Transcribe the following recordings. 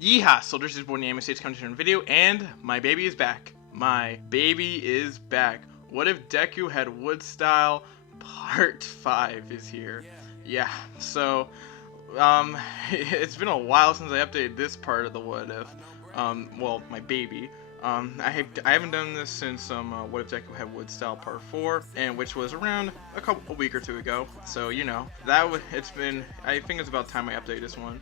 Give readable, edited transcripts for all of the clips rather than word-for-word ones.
Yeehaw! Soldiers is born in the Anime States coming to a video, and my baby is back. My baby is back. What if Deku had wood style? Part 5 is here. Yeah, so it's been a while since I updated this part of the what if. Well, my baby. I haven't done this since what if Deku had wood style part 4, and which was around a week or two ago. So you know it's been. I think it's about time I update this one.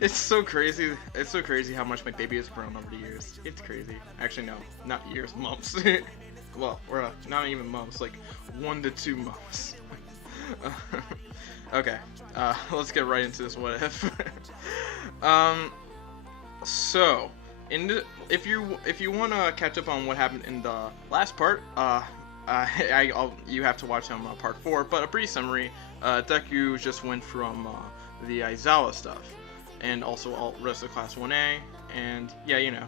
It's so crazy. It's so crazy how much my baby has grown over the years. It's crazy. Actually, no, not years, months. Well, we're not even months, like 1 to 2 months. Okay, let's get right into this what if. So, if you want to catch up on what happened in the last part, you have to watch part 4. But a brief summary: Deku just went from the Aizawa stuff, and also all rest of Class 1A, and yeah, you know,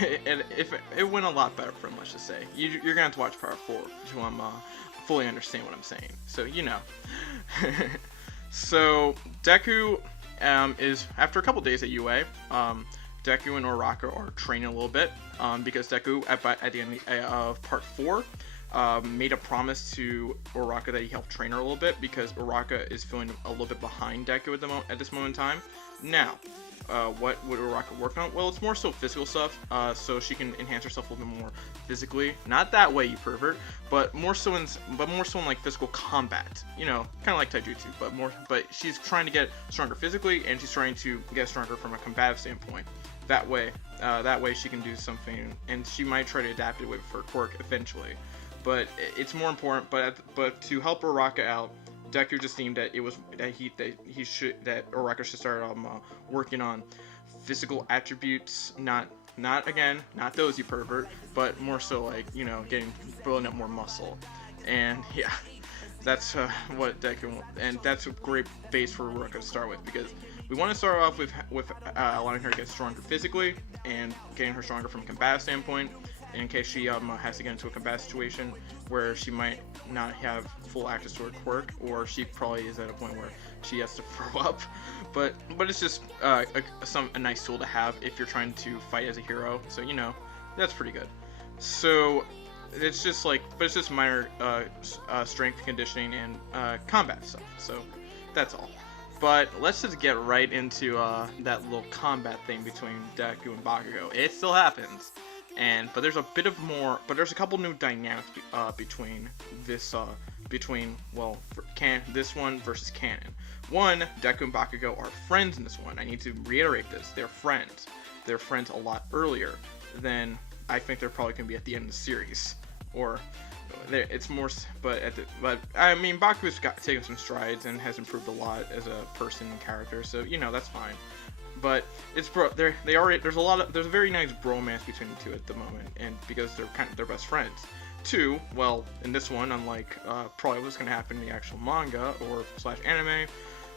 it went a lot better for him. Let's just say you're gonna have to watch part 4 to fully understand what I'm saying. So you know, so Deku is after a couple days at UA. Deku and Uraraka are training a little bit because Deku at the end of part 4 made a promise to Uraraka that he helped train her a little bit because Uraraka is feeling a little bit behind Deku at this moment in time. Now, what would Uraraka work on? Well, it's more so physical stuff, so she can enhance herself a little bit more physically. Not that way, you pervert, but more so in like physical combat. You know, kind of like taijutsu, but she's trying to get stronger physically, and she's trying to get stronger from a combative standpoint. That way she can do something, and she might try to adapt it with her quirk eventually. But it's more important. But to help Uraraka out, Deku just deemed that Uraraka should start working on physical attributes, not those, you pervert, but more so like, you know, building up more muscle. And yeah, that's what Deku, and that's a great base for Uraraka to start with, because we want to start off with allowing her to get stronger physically and getting her stronger from a combative standpoint, in case she has to get into a combat situation where she might not have full access to her quirk, or she probably is at a point where she has to throw up. But it's just a nice tool to have if you're trying to fight as a hero. So you know, that's pretty good. So it's just minor strength conditioning and combat stuff. So that's all. But let's just get right into that little combat thing between Deku and Bakugo. It still happens. But there's a couple new dynamics between this this one versus canon. One, Deku and Bakugo are friends in this one. I need to reiterate this. They're friends. They're friends a lot earlier than I think they're probably gonna be at the end of the series. Or it's more, but I mean, Bakugo's taken some strides and has improved a lot as a person and character. So you know, that's fine. But there's a very nice bromance between the two at the moment, and because they're best friends. Two, well, in this one, unlike probably what's gonna happen in the actual manga or / anime,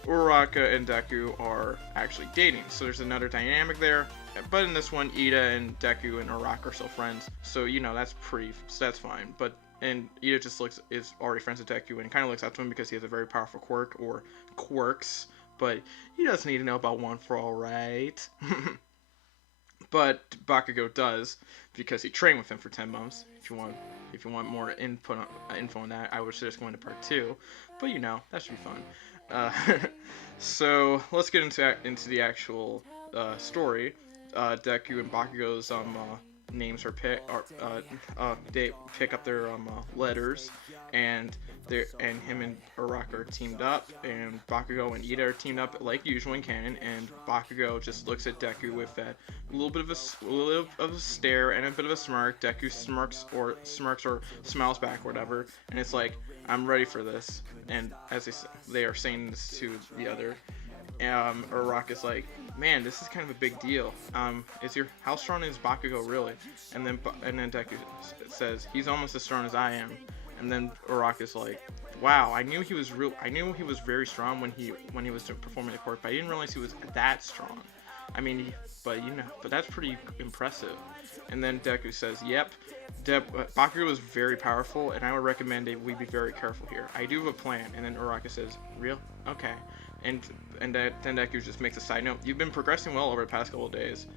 Uraraka and Deku are actually dating. So there's another dynamic there. But in this one, Ida and Deku and Uraraka are still friends. So you know, that's fine. And Ida is already friends with Deku and kind of looks up to him because he has a very powerful quirk or quirks. But he doesn't need to know about one for all, right? But Bakugo does, because he trained with him for 10 months. If you want more info on that, I would suggest going to part 2. But you know, that should be fun. So let's get into the actual story. Deku and Bakugo's names are they pick up their letters, and him and Uraraka are teamed up, and Bakugo and Ida are teamed up like usual in canon, and Bakugo just looks at Deku with that little bit of a stare and a bit of a smirk. Deku smirks or smiles back or whatever, and it's like, I'm ready for this. And as they are saying this to the other, Uraraka's like, man, this is kind of a big deal. How strong is Bakugo really? And then Deku says, he's almost as strong as I am. And then Uraraka's like, wow, I knew he was very strong when he was performing the quirk, but I didn't realize he was that strong. I mean, but but that's pretty impressive. And then Deku says, "Yep, Bakugo is very powerful, and I would recommend that we be very careful here. I do have a plan." And then Uraraka says, "Real? Okay." And then Deku just makes a side note. You've been progressing well over the past couple of days.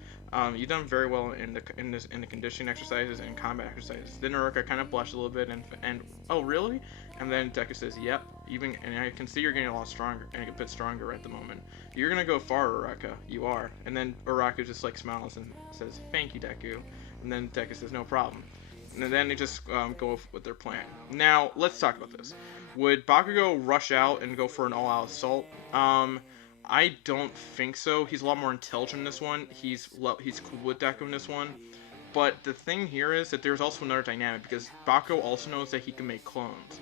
You've done very well in the conditioning exercises and combat exercises. Then Uraraka kind of blushed a little bit and oh really? And then Deku says, "Yep, and I can see you're getting a lot stronger and a bit stronger at the moment. You're gonna go far, Uraraka. You are." And then Uraraka just like smiles and says, "Thank you, Deku." And then Deku says, "No problem." And then they just go with their plan. Now let's talk about this. Would Bakugo rush out and go for an all-out assault? I don't think so. He's a lot more intelligent in this one. He's cool with Deku in this one. But the thing here is that there's also another dynamic because Bakugo also knows that he can make clones.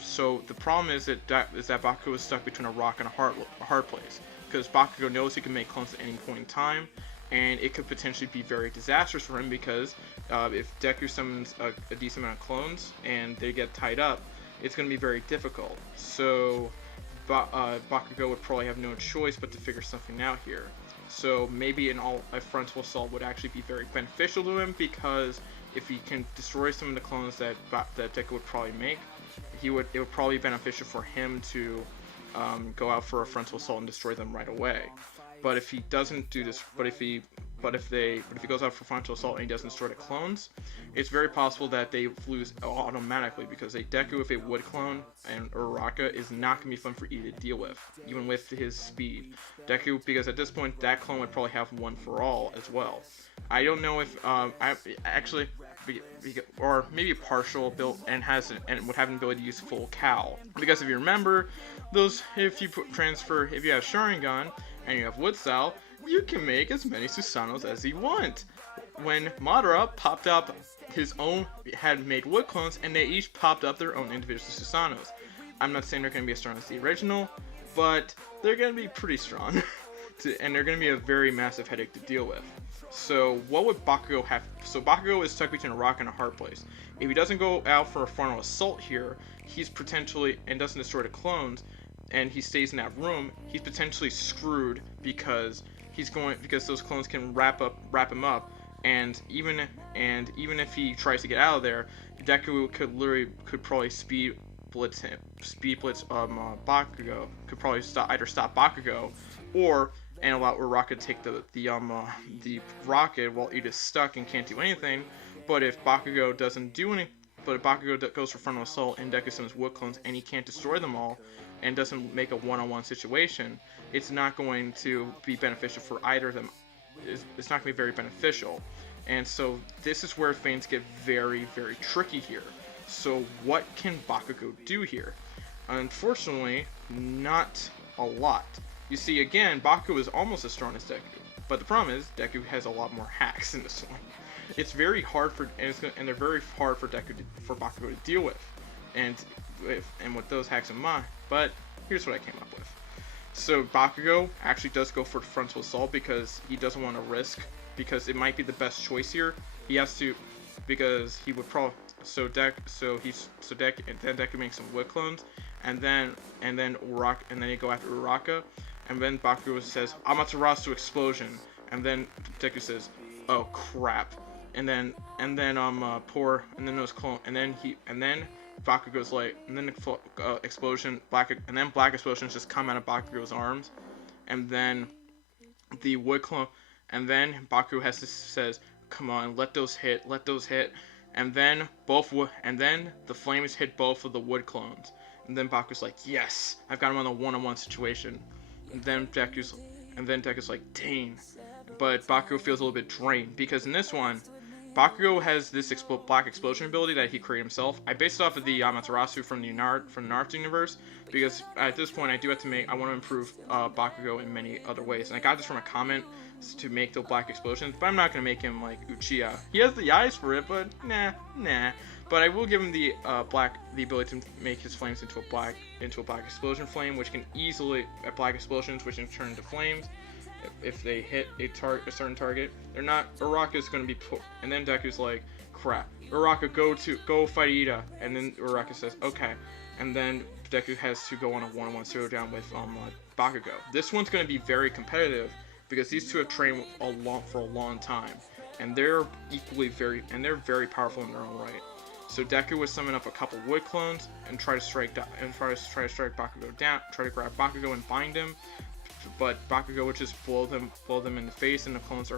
So the problem is that Bakugo is stuck between a rock and a hard place because Bakugo knows he can make clones at any point in time, and it could potentially be very disastrous for him because if Deku summons a decent amount of clones and they get tied up, it's going to be very difficult. So Bakugo would probably have no choice but to figure something out here. So maybe a frontal assault would actually be very beneficial to him because if he can destroy some of the clones that Deku would probably make, it would probably be beneficial for him to go out for a frontal assault and destroy them right away. But if he doesn't do this, but if he goes out for frontal assault and he doesn't destroy the clones, it's very possible that they lose automatically because a Deku with a wood clone and Uraraka is not going to be fun for E to deal with, even with his speed. Deku, because at this point that clone would probably have one for all as well. I don't know if or maybe a partial build and would have an ability to use full cow. Because if you remember, if you have Sharingan and you have wood style, you can make as many Susanos as you want. When Madara popped up had made wood clones, and they each popped up their own individual Susanos. I'm not saying they're going to be as strong as the original, but they're going to be pretty strong. And they're going to be a very massive headache to deal with. So what would Bakugo have? So Bakugo is stuck between a rock and a hard place. If he doesn't go out for a frontal assault here, he's potentially, and doesn't destroy the clones, and he stays in that room, he's potentially screwed because those clones can wrap him up, and even if he tries to get out of there, Deku could probably speed blitz Bakugo, could probably either stop Bakugo and allow Uraraka to take the rocket while Ida is stuck and can't do anything. But if Bakugo goes for frontal assault and Deku summons wood clones and he can't destroy them all and doesn't make a one-on-one situation, it's not going to be beneficial for either of them. It's not going to be very beneficial. And so this is where things get very, very tricky here. So what can Bakugo do here? Unfortunately, not a lot. You see, again, Bakugo is almost as strong as Deku, but the problem is Deku has a lot more hacks in this one. It's very hard and they're very hard for Bakugo to deal with, and with those hacks in mind. But here's what I came up with. So Bakugo actually does go for frontal assault because he doesn't want to risk, because it might be the best choice here. He has to, because he would probably Deku makes some wood clones, and then they go after Uraraka. And then Bakugo says, "Amaterasu explosion," and then Deku says, "Oh crap!" And then those clone, and then Bakugo's like, and then the explosion, black explosions just come out of Bakugo's arms, and then the wood clone, and then Bakugo says, "Come on, let those hit," and then the flames hit both of the wood clones, and then Bakugo's like, "Yes, I've got him on a one-on-one situation." And then Deku's like, "Dang," but Bakugo feels a little bit drained because in this one, Bakugo has this black explosion ability that he created himself. I based it off of the Amaterasu from the Naruto universe because at this point I want to improve Bakugo in many other ways, and I got this from a comment to make the black explosions, but I'm not gonna make him like Uchiha. He has the eyes for it, but nah. But I will give him the ability to make his flames into a black explosion flame, which can easily black explosions, which can turn into flames if they hit a certain target. They're not. Uraraka is going to be and then Deku's like, "Crap, Uraraka, go fight Ida," and then Uraraka says, "Okay," and then Deku has to go on a one-on-one showdown with Bakugo. This one's going to be very competitive because these two have trained for a long time, and they're very powerful in their own right. So Deku would summon up a couple wood clones and try to strike Bakugo down, try to grab Bakugo and bind him, but Bakugo would just blow them in the face, and the clones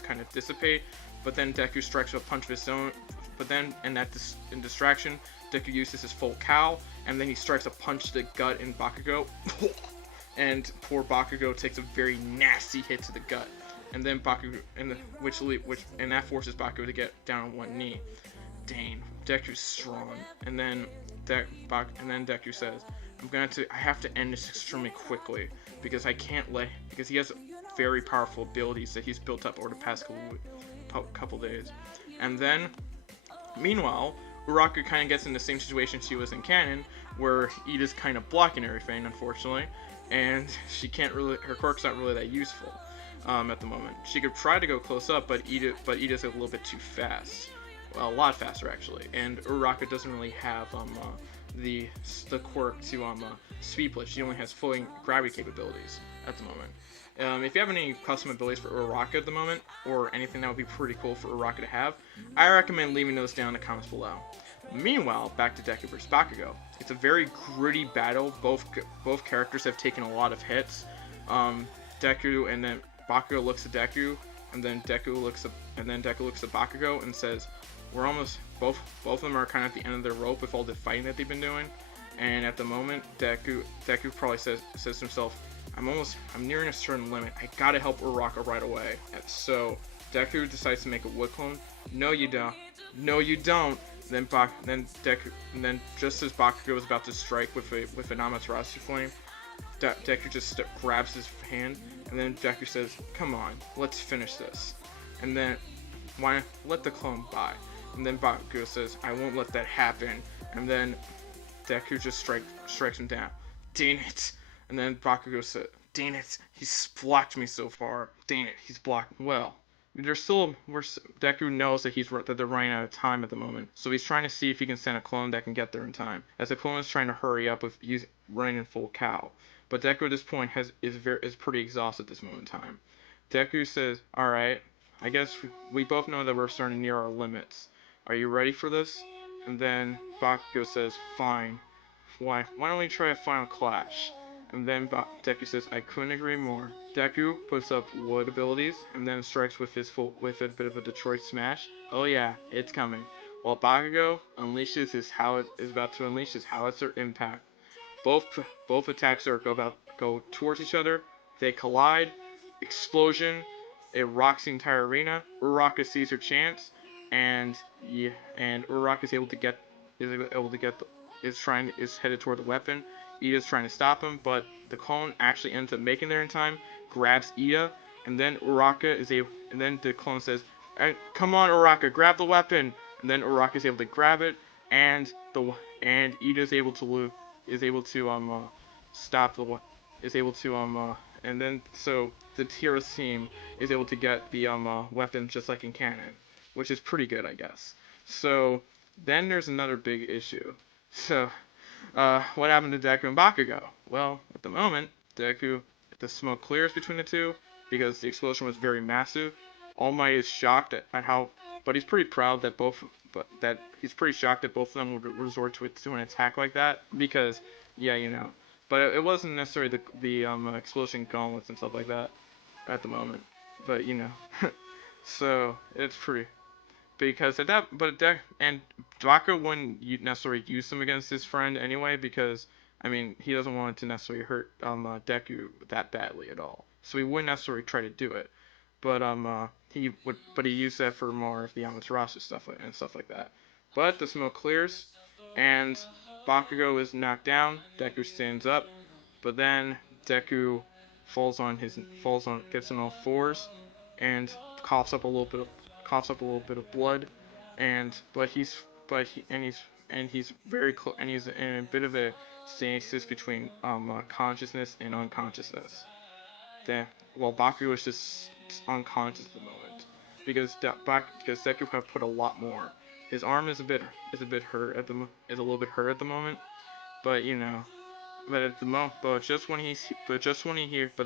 kind of dissipate. But then Deku strikes with a punch of his own. But then in distraction, Deku uses his full cow, and then he strikes a punch to the gut in Bakugo, and poor Bakugo takes a very nasty hit to the gut. And then Bakugo, and that forces Bakugo to get down on one knee. Dang, Deku's strong. And then Deku says, I have to end this extremely quickly because he has very powerful abilities that he's built up over the past couple days. And then, meanwhile, Uraka kind of gets in the same situation she was in canon, where Ida's kind of blocking everything, unfortunately, and her quirk's not really that useful at the moment. She could try to go close up, but Ida's a little bit too fast. Well, a lot faster actually, and Uraka doesn't really have the quirk to speed blitz. She only has floating gravity capabilities at the moment. If you have any custom abilities for Uraka at the moment, or anything that would be pretty cool for Uraka to have, I recommend leaving those down in the comments below. Meanwhile, back to Deku vs Bakugo. It's a very gritty battle. Both characters have taken a lot of hits. Deku and then Bakugo looks at Deku, and then Deku looks at Bakugo and says, "We're almost both of them are kind of at the end of their rope with all the fighting that they've been doing." And at the moment, Deku probably says to himself, I'm nearing a certain limit. I gotta help Uraka right away. So Deku decides to make a wood clone. No, you don't. No, you don't. Then just as Bakugo is about to strike with an Amaterasu flame, Deku just grabs his hand, and then Deku says, "Come on, let's finish this." And then, why let the clone by? And then Bakugo says, "I won't let that happen." And then Deku just strikes him down. Dang it! And then Bakugo said, "Dang it! He's blocked me so far. Dang it! He's blocked." Well, Deku knows that they're running out of time at the moment, so he's trying to see if he can send a clone that can get there in time. As the clone is trying to hurry up with running in full cow, but Deku at this point is pretty exhausted at this moment in time. Deku says, "All right, I guess we both know that we're starting near our limits. Are you ready for this?" And then Bakugo says, "Fine. Why don't we try a final clash?" And then Deku says, "I couldn't agree more." Deku puts up wood abilities and then strikes with a bit of a Detroit smash. Oh yeah, it's coming. While Bakugo is about to unleash his howitzer impact. Both attacks go towards each other. They collide. Explosion. It rocks the entire arena. Uraka sees her chance, and Uraka is headed toward the weapon. Ida's trying to stop him, but the clone actually ends up making there in time, grabs Ida, and then the clone says, "Come on, Uraka, grab the weapon." And then Uraka is able to grab it, and Ida is able to stop the is able to and then so the heroes team is able to get the weapon just like in canon, which is pretty good, I guess. So then there's another big issue. So what happened to Deku and Bakugo? Well, at the moment, the smoke clears between the two because the explosion was very massive. All Might is shocked at how, but he's pretty proud that he's pretty shocked that both of them would resort to an attack like that because, yeah, you know. But it wasn't necessarily the explosion gauntlets and stuff like that at the moment. But you know, so it's pretty because at that, and Daka wouldn't necessarily use them against his friend anyway because I mean he doesn't want it to necessarily hurt Deku that badly at all, so he wouldn't necessarily try to do it. But he used that for more of the Amaterasu stuff and stuff like that. But the smoke clears, and Bakugo is knocked down. Deku stands up, but then Deku gets on all fours, and coughs up a little bit of blood, he's very close, and he's in a bit of a stasis between consciousness and unconsciousness. Then, while Bakugo is just unconscious at the moment, because Deku have put a lot more. His arm is a little bit hurt at the moment, but you know, but at the moment, but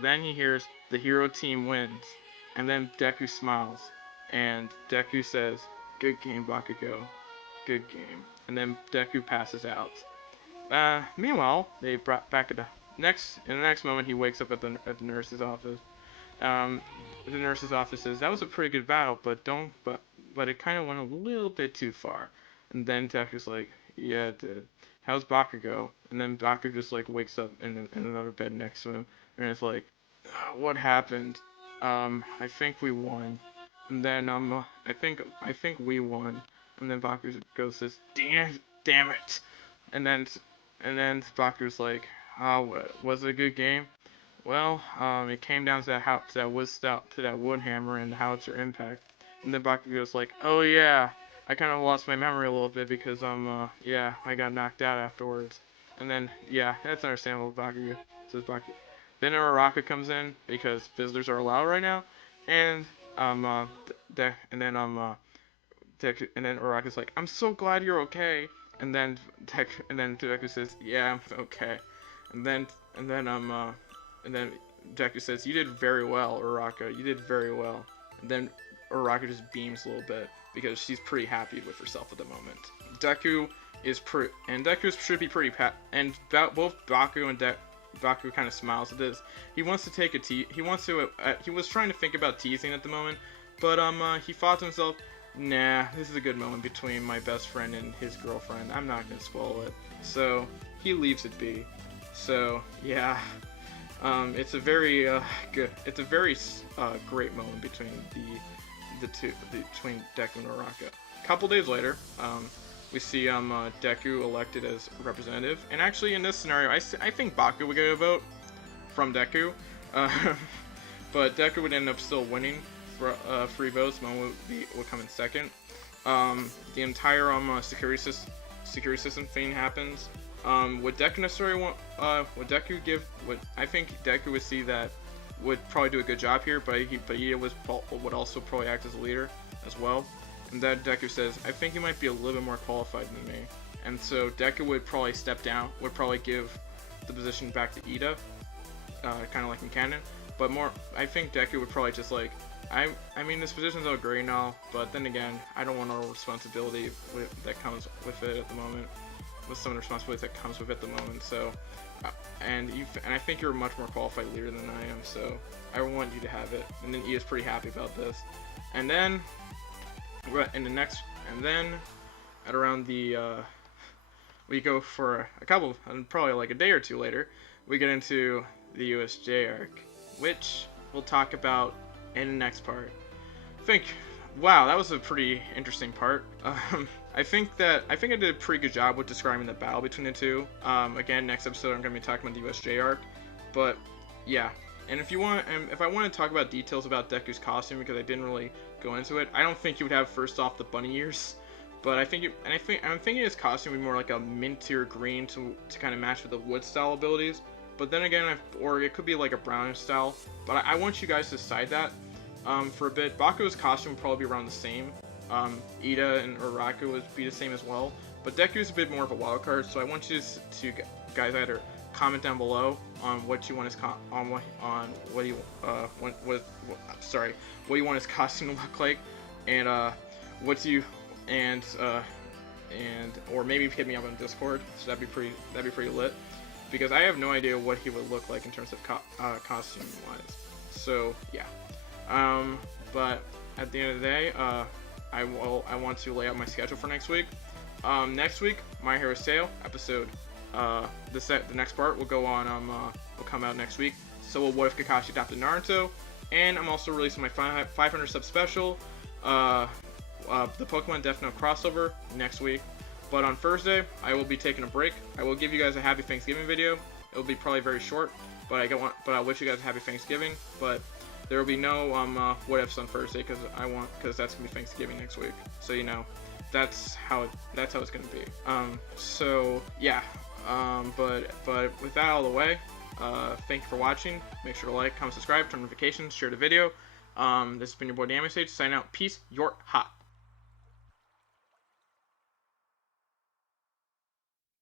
then he hears the hero team wins, and then Deku smiles, and Deku says, "Good game, Bakugo. Good game." And then Deku passes out. Meanwhile, they brought back in the next moment he wakes up at the nurse's office. Um, the nurse's office says that was a pretty good battle, but it kind of went a little bit too far. And then Deku's like, yeah, it did. How's Bakugo? And then Bakugo just like wakes up in another bed next to him, and it's like, what happened? I think we won. And then I think we won. And then Bakugo says, damn it. And then Bakugo's like, oh, was it a good game? Well, it came down to that wood hammer and the howitzer impact. And then Bakugo's like, oh yeah, I kind of lost my memory a little bit because yeah, I got knocked out afterwards. And then, yeah, that's understandable, Bakugo, says Bakugo. Then Uraraka comes in because visitors are allowed right now, and and then Uraraka's like, I'm so glad you're okay. And then Deku says, yeah, I'm okay. And then and then and then Deku says, you did very well, Uraraka. You did very well. And then Uraraka just beams a little bit because she's pretty happy with herself at the moment. Deku should be pretty and both Baku and Baku kind of smiles at this. He wants to take he was trying to think about teasing at the moment, but he thought to himself, nah, this is a good moment between my best friend and his girlfriend. I'm not gonna spoil it. So he leaves it be. So yeah, it's a very great moment between between Deku and Uraraka. A couple days later, we see Deku elected as representative, and actually in this scenario, I think Baku would get a vote from Deku, but Deku would end up still winning. Free votes. Momo would come in second. The entire security system thing happens. Would Deku necessarily want? Would Deku give? I think Deku would see that would probably do a good job here, but he would also probably act as a leader as well. And then Deku says, I think you might be a little bit more qualified than me. And so Deku would probably step down. Would probably give the position back to Ida, kind of like in canon. But I think Deku would probably just like. I mean, this position's all great and all, but then again, I don't want all the responsibility that comes with it at the moment, with some of the responsibilities that comes with it at the moment. So, and I think you're a much more qualified leader than I am, so I want you to have it. And then Ida's pretty happy about this. And then, at around we go for a couple, and probably like a day or two later, we get into the USJ arc, which we'll talk about in the next part. Wow, that was a pretty interesting part. I think I did a pretty good job with describing the battle between the two. Again, next episode I'm going to be talking about the USJ arc, but yeah. And if I want to talk about details about Deku's costume, because I didn't really go into it, I don't think he would have first off the bunny ears, but I'm thinking his costume would be more like a mintier green to kind of match with the wood style abilities. But then again, or it could be like a brownish style. But I want you guys to decide that for a bit. Baku's costume would probably be around the same. Ida and Uraraka would be the same as well. But Deku's a bit more of a wild card, so I want you to guys either comment down below on what you want his what you want his costume to look like, and or maybe hit me up on Discord. So that'd be pretty lit. Because I have no idea what he would look like in terms of costume wise. So yeah. But at the end of the day, I want to lay out my schedule for next week. Next week, My Hero Sale episode. The next part will go on. Will come out next week. So will What If Kakashi Adopted Naruto? And I'm also releasing my 500 sub special. The Pokemon Death Note crossover next week. But on Thursday, I will be taking a break. I will give you guys a Happy Thanksgiving video. It will be probably very short, but I wish you guys a Happy Thanksgiving. But there will be no what ifs on Thursday because that's gonna be Thanksgiving next week. So you know, that's how it's gonna be. So yeah. But with that out of the way, thank you for watching. Make sure to like, comment, subscribe, turn notifications, share the video. This has been your boy DamianSage. Sign out. Peace. You're hot.